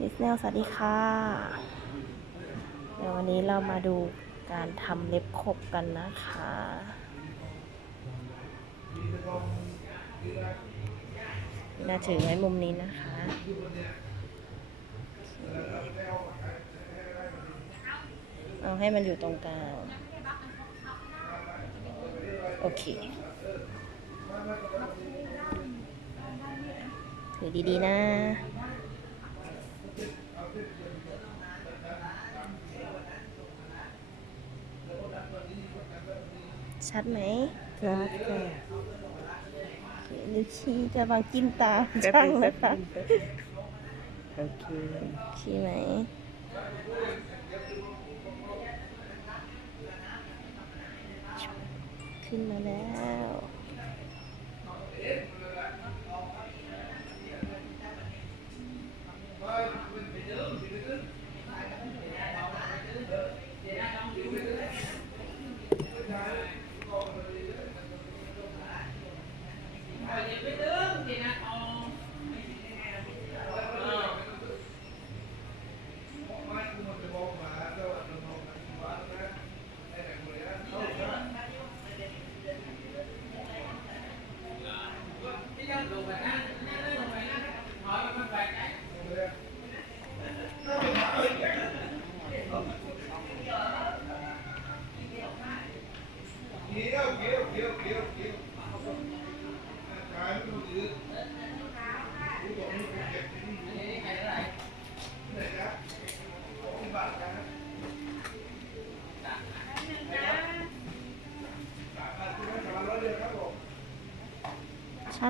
ดิสเนลสวัสดีค่ะเดี๋ยววันนี้เรามาดูการทำเล็บขบกันนะคะ น่าถือไว้มุมนี้นะคะ เอาให้มันอยู่ตรงกลาง โอเค ถือดีๆนะ ชัดไหมครับค่ะลิชชี่จะวางจิ้มตาช่างนะคะโอเคชี้ไหมขึ้นมาแล้ว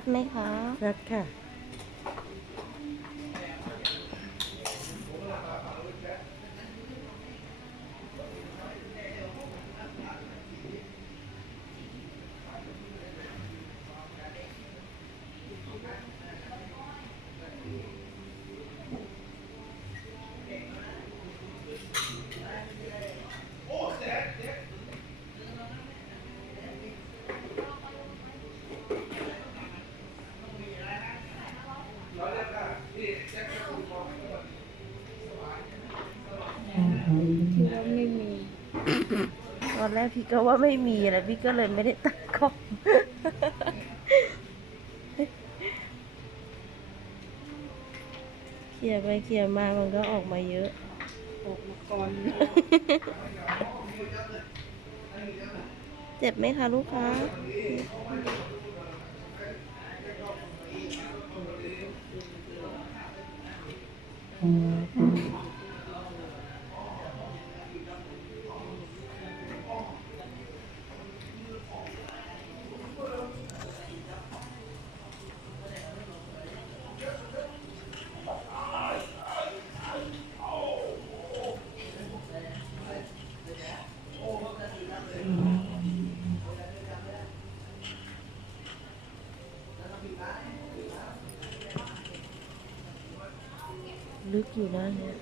ดไหมคะครัดค่ะ อนแรกพี่ก็ว่าไม่มีแล้วพี่ก็เลยไม่ได้ตั้งกล้องเขี่ยไปเขี่ยมามันก็ออกมาเยอะออกมาก่อนเจ็บไหมคะลูกค้าลึก อยู่นะเนี่ย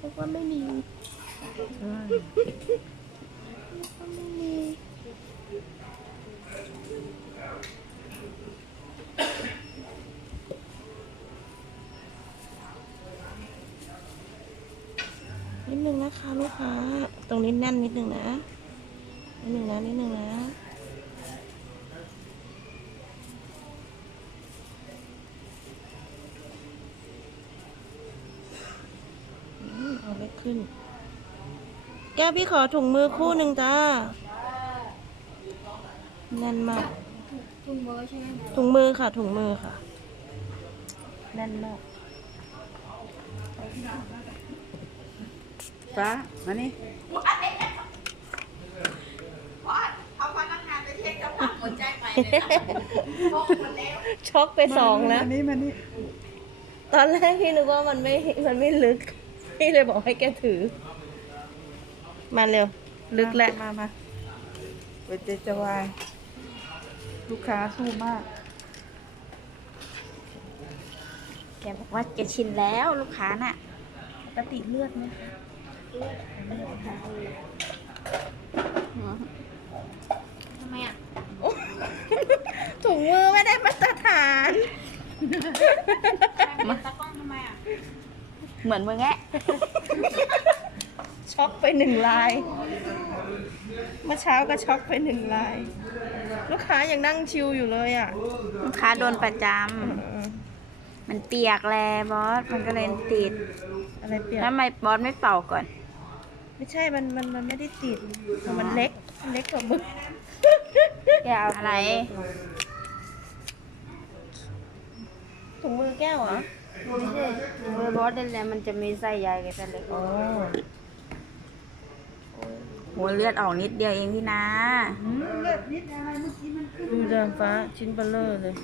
บอกว่าไม่มีใช่ไม่มีนิดนึงนะคะลูกค้า ตรงนี้แน่นนิดนึงนะ นิดนึงนะนิดนึงนะอืมเอาเล็กขึ้น แก้วพี่ขอถุงมือคู่หนึ่งจ้าแน่นมาก ถุงมือใช่ไหมถุงมือค่ะ ถุงมือค่ะ แน่นมากฟ้ามานี่ เอาพนักงานไปเช็คกระเป๋า หัวใจใหม่เลยพกหมดแล้วช็อกไปสองแล้วมานี่มานี่ตอนแรกพี่นึกว่ามันไม่ มันไม่ลึก พี่เลยบอกให้แกถือ มาเร็ว ลึกแล้วมามาเวทจะวาย ลูกค้าสู้มาก แกบอกว่าแกชินแล้วลูกค้าน่ะปกติเลือดไหมคะเลือดค่ะ ทำไมอะ ถุงมือไม่ได้มาตรฐาน มาตะก้องทำไมอะ เหมือนมึงแง่ช็อกไปหนึ่งลาย เมื่อเช้าก็ช็อกไปหนึ่งลาย ลูกค้ายังนั่งชิลอยู่เลยอะลูกค้าโดนประจำมันเปียกแล้วบอส มันก็เลยติดอะไรเปียกทำไมบอสไม่เป่าก่อน ไม่ใช่มันมันมันไม่ได้ติด มันเล็กมันเล็กกว่ามือ แกเอาอะไร ถุงมือแก้วเหรอไม่ใช่เบอร์บอสนั่นแหละมันจะมีไส้ใหญ่กับไส้เล็กอ๋อหัวเลือดออกนิดเดียวเองพี่นะดูเดินฟ้าชิ้นเบลเลอร์เลย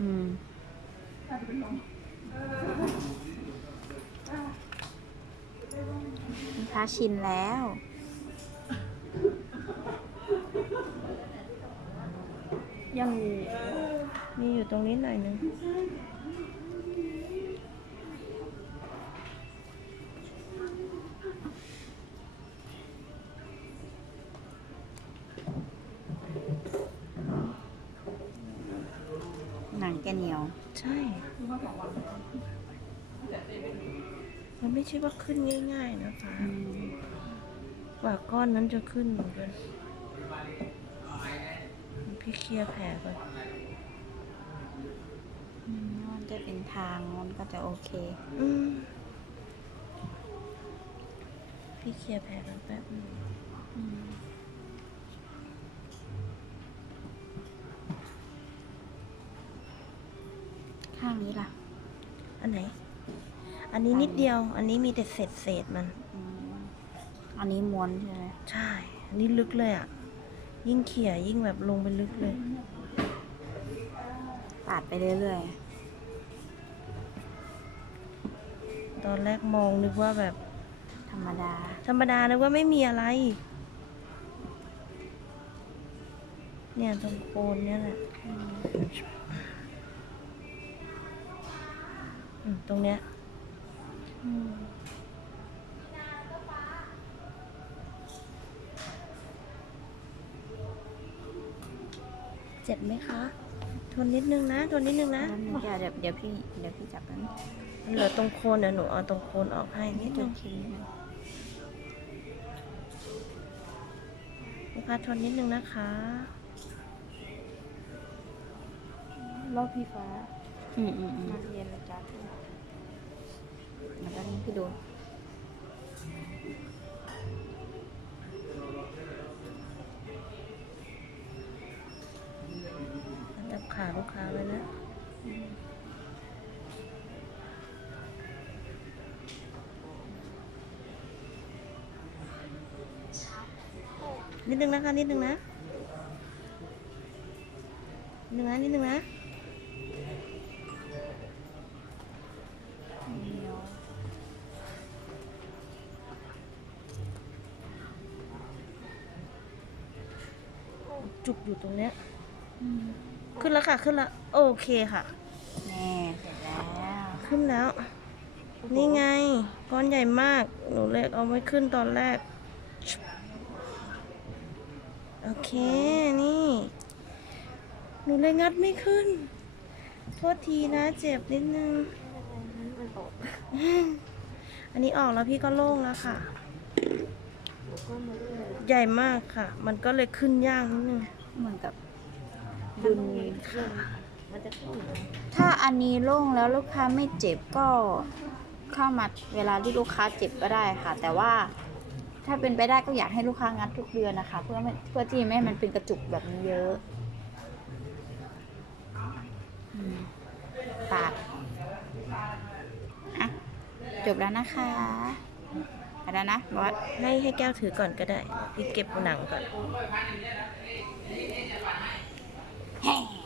อืมลูกค้าชินแล้ว ยังมีมีอยู่ตรงนี้หน่อยนึงหนังแกเหนียว ใช่ มันไม่ใช่ว่าขึ้นง่าย ๆ นะฟ้าอืมกว่าก้อนนั้นจะขึ้นเหมือนกัน พี่เคลียร์แผลก่อนอืมมันจะเป็นทางมันก็จะโอเค อืมพี่เคลียร์แผลก่อนแป๊บนึงอืมข้างนี้ล่ะ อันไหน อันนี้นิดเดียว อันนี้มีแต่เศษเศษๆมันอืมอันนี้ม้วนใช่ไหมใช่ อันนี้ลึกเลยอะ ยิ่งเขี่ยยิ่งแบบลงไปลึกเลย ปาดไปเรื่อยตอนแรกมองนึกว่าแบบๆธรรมดา ธรรมดานึกว่าไม่มีอะไร เนี่ยตรงโคนเนี่ยแหละอืมตรงเนี้ย เจ็บไหมคะ ทนนิดนึงนะ ทนนิดนึงนะแล้วเดี๋ยวเดี๋ยวเดี๋ยวพี่เดี๋ยวพี่จับกันเหลือตรงโคนเดี๋ยวหนูเอาตรงโคนออกให้นิดจนึนงทีลูกค้าทนนิดนึงนะคะรอบพี่ฟ้าอืมอืมอืมนักเรียนนะจ๊ะแล้วก็นี่พี่ดูจั ขาลูกค้วนะนิดนึงนะคะนิดนึงนะนิดนึงนะนิดนึงนะจุกอยู่ตรงเนี้ย ขึ้นแล้วค่ะ ขึ้นแล้ว โอเคค่ะ แน่เสร็จแล้วขึ้นแล้ว นี่ไง ก้อนใหญ่มาก หนูเล็กเอาไม่ขึ้นตอนแรก โอเค นี่ หนูเลยงัดไม่ขึ้น โทษทีนะเจ็บนิดนึงอันนี้ออกแล้วพี่ก็โล่งแล้วค่ะ ใหญ่มากค่ะ มันก็เลยขึ้นยากนิดนึง เหมือนกับ ดึงถ้าอันนี้โล่งแล้วลูกค้าไม่เจ็บก็เข้ามาเวลาที่ลูกค้าเจ็บก็ได้ค่ะ แต่ว่าถ้าเป็นไปได้ก็อยากให้ลูกค้างัดทุกเดือนนะคะ เพื่อไม่เพื่อที่ไม่ให้มันเป็นกระจุกแบบนี้เยอะอืมปาดอะจบแล้วนะคะไปแล้วนะบอสให้ให้แก้วถือก่อนก็ได้พี่เก็บหนังก่อน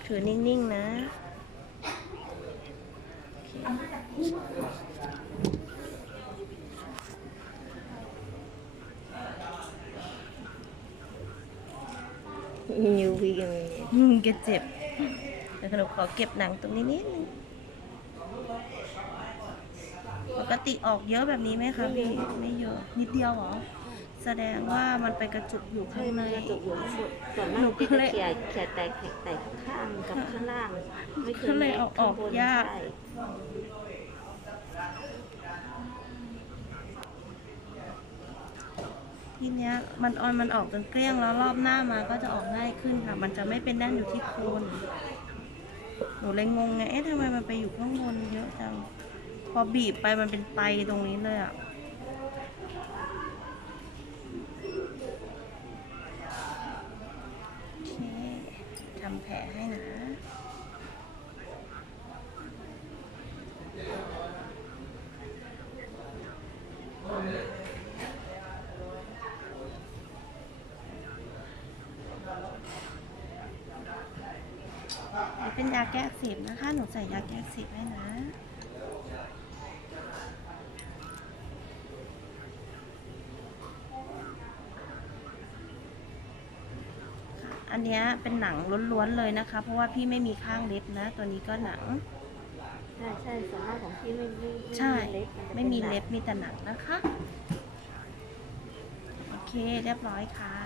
ถือนิ่งๆนะยูวีกันอืมแกเจ็บแต่ขนมขอเก็บหนังตรงนี้นิดนึงปกติออกเยอะแบบนี้ไหมคะพี่ ไม่เยอะ นิดเดียวเหรอ แสดงว่ามันไปกระจุกอยู่ข้างใน กระจกอยู่ข้างบนหนูกก็ละเลยเขี่ยเขี่แตกแตกข้างกับข้างล่าง ไม่เคยเลยออกออกยากทีเนี้ยมันออนมันออกจนเกลี้ยงแล้วรอบหน้ามาก็จะออกง่ายขึ้นค่ะ มันจะไม่เป็นแน่นอยู่ที่โคนหนูเลยงงไงเอ๊ะทำไมมันไปอยู่ข้างบนเยอะจังพอบีบไปมันเป็นไตตรงนี้เลยอะ ให้หนูเป็นยาแก้อักเสบนะคะ หนูใส่ยาแก้อักเสบให้นะ ค่ะ อันเนี้ยเป็นหนังล้วนๆเลยนะคะ เพราะว่าพี่ไม่มีข้างเล็บนะ ตัวนี้ก็หนัง ใช่ใช่ส่วนมากของพี่ไม่ไม่ใช่เล็บนจะไม่มีป็นหนังเล็บมีแต่หนังนะคะ โอเคเรียบร้อยค่ะ